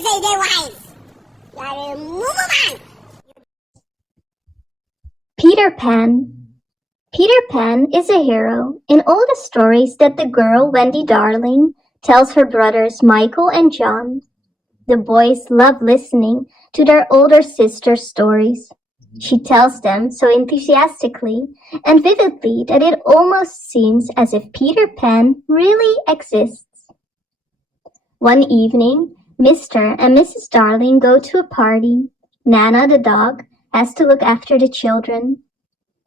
say their wives. Peter Pan. Peter Pan is a hero in all the stories that the girl Wendy Darling tells her brothers Michael and John. The boys love listening to their older sister's stories. She tells them so enthusiastically and vividly that it almost seems as if Peter Pan really exists. One evening, Mr. and Mrs. Darling go to a party. Nana, the dog, has to look after the children.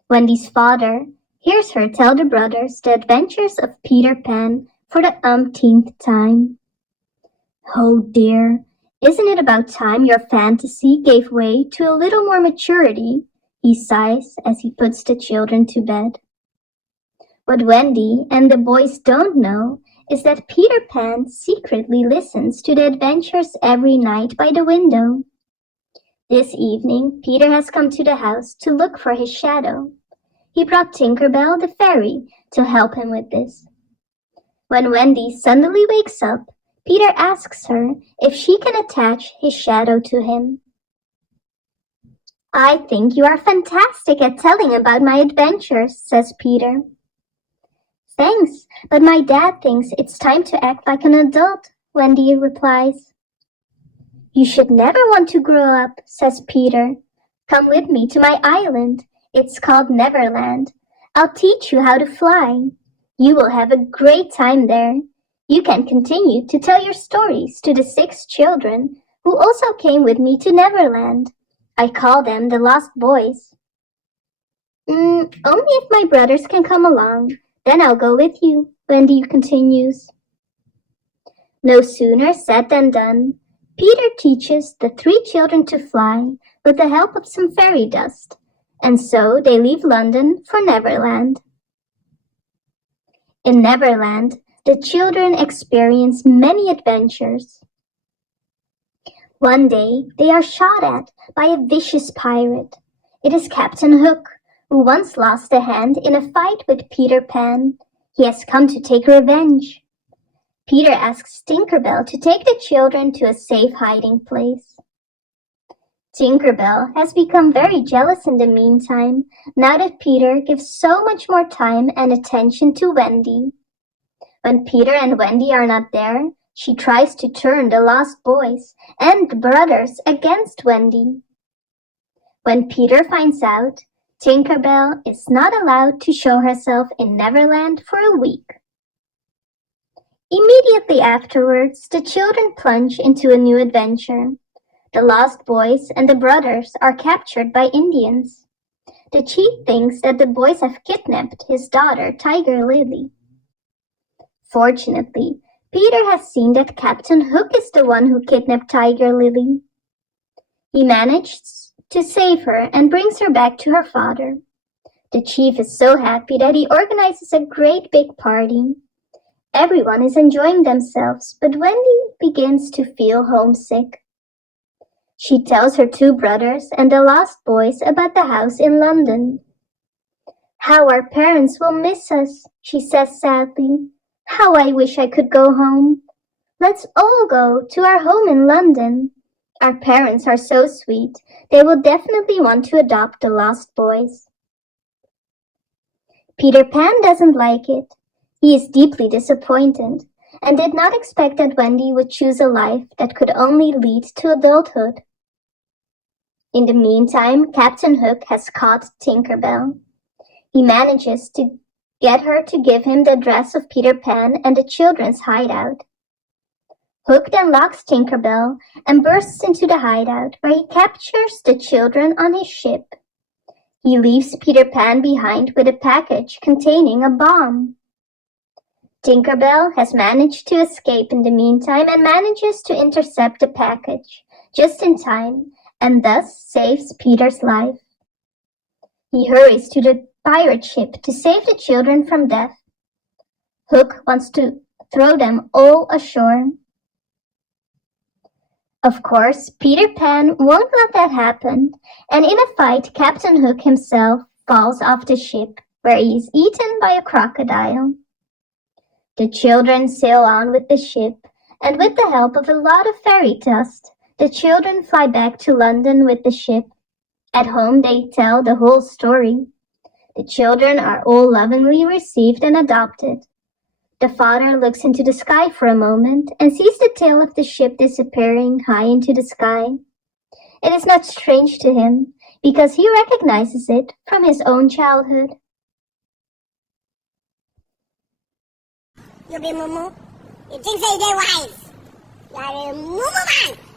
Wendy's father hears her tell the brothers the adventures of Peter Pan for the umpteenth time. "Oh dear, isn't it about time your fantasy gave way to a little more maturity?" he sighs as he puts the children to bed. What Wendy and the boys don't know is that Peter Pan secretly listens to the adventures every night by the window. This evening, Peter has come to the house to look for his shadow. He brought Tinker Bell the fairy to help him with this. When Wendy suddenly wakes up, Peter asks her if she can attach his shadow to him. "I think you are fantastic at telling about my adventures," says Peter. "Thanks, but my dad thinks it's time to act like an adult," Wendy replies. "You should never want to grow up," says Peter. "Come with me to my island. It's called Neverland. I'll teach you how to fly. You will have a great time there. You can continue to tell your stories to the 6 children who also came with me to Neverland. I call them the Lost Boys." Only if my brothers can come along. Then I'll go with you," Wendy continues. No sooner said than done. Peter teaches the 3 children to fly with the help of some fairy dust, and so they leave London for Neverland. In Neverland, the children experience many adventures. One day, they are shot at by a vicious pirate. It is Captain Hook, who once lost a hand in a fight with Peter Pan. He has come to take revenge. Peter asks Tinker Bell to take the children to a safe hiding place. Tinker Bell has become very jealous in the meantime, now that Peter gives so much more time and attention to Wendy. When Peter and Wendy are not there, she tries to turn the Lost Boys and the brothers against Wendy. When Peter finds out, Tinker Bell is not allowed to show herself in Neverland for a week. Immediately afterwards, the children plunge into a new adventure. The Lost Boys and the brothers are captured by Indians. The chief thinks that the boys have kidnapped his daughter, Tiger Lily. Fortunately, Peter has seen that Captain Hook is the one who kidnapped Tiger Lily. He manages to save her and brings her back to her father. The chief is so happy that he organizes a great big party. Everyone is enjoying themselves, but Wendy begins to feel homesick. She tells her 2 brothers and the Lost Boys about the house in London. "How our parents will miss us," she says sadly. "How I wish I could go home. Let's all go to our home in London. Our parents are so sweet, they will definitely want to adopt the Lost Boys." Peter Pan doesn't like it. He is deeply disappointed and did not expect that Wendy would choose a life that could only lead to adulthood. In the meantime, Captain Hook has caught Tinker Bell. He manages to get her to give him the address of Peter Pan and the children's hideout. Hook then locks Tinker Bell and bursts into the hideout, where he captures the children on his ship. He leaves Peter Pan behind with a package containing a bomb. Tinker Bell has managed to escape in the meantime and manages to intercept the package just in time, and thus saves Peter's life. He hurries to the pirate ship to save the children from death. Hook wants to throw them all ashore. Of course, Peter Pan won't let that happen, and in a fight, Captain Hook himself falls off the ship, where he is eaten by a crocodile. The children sail on with the ship, And with the help of a lot of fairy dust, the children fly back to London with the ship. At home, they tell the whole story. The children are all lovingly received and adopted. The father looks into the sky for a moment and sees the tail of the ship disappearing high into the sky. It is not strange to him, because he recognizes it from his own childhood. You be Mumu? You think they wise? You're a Mumu man!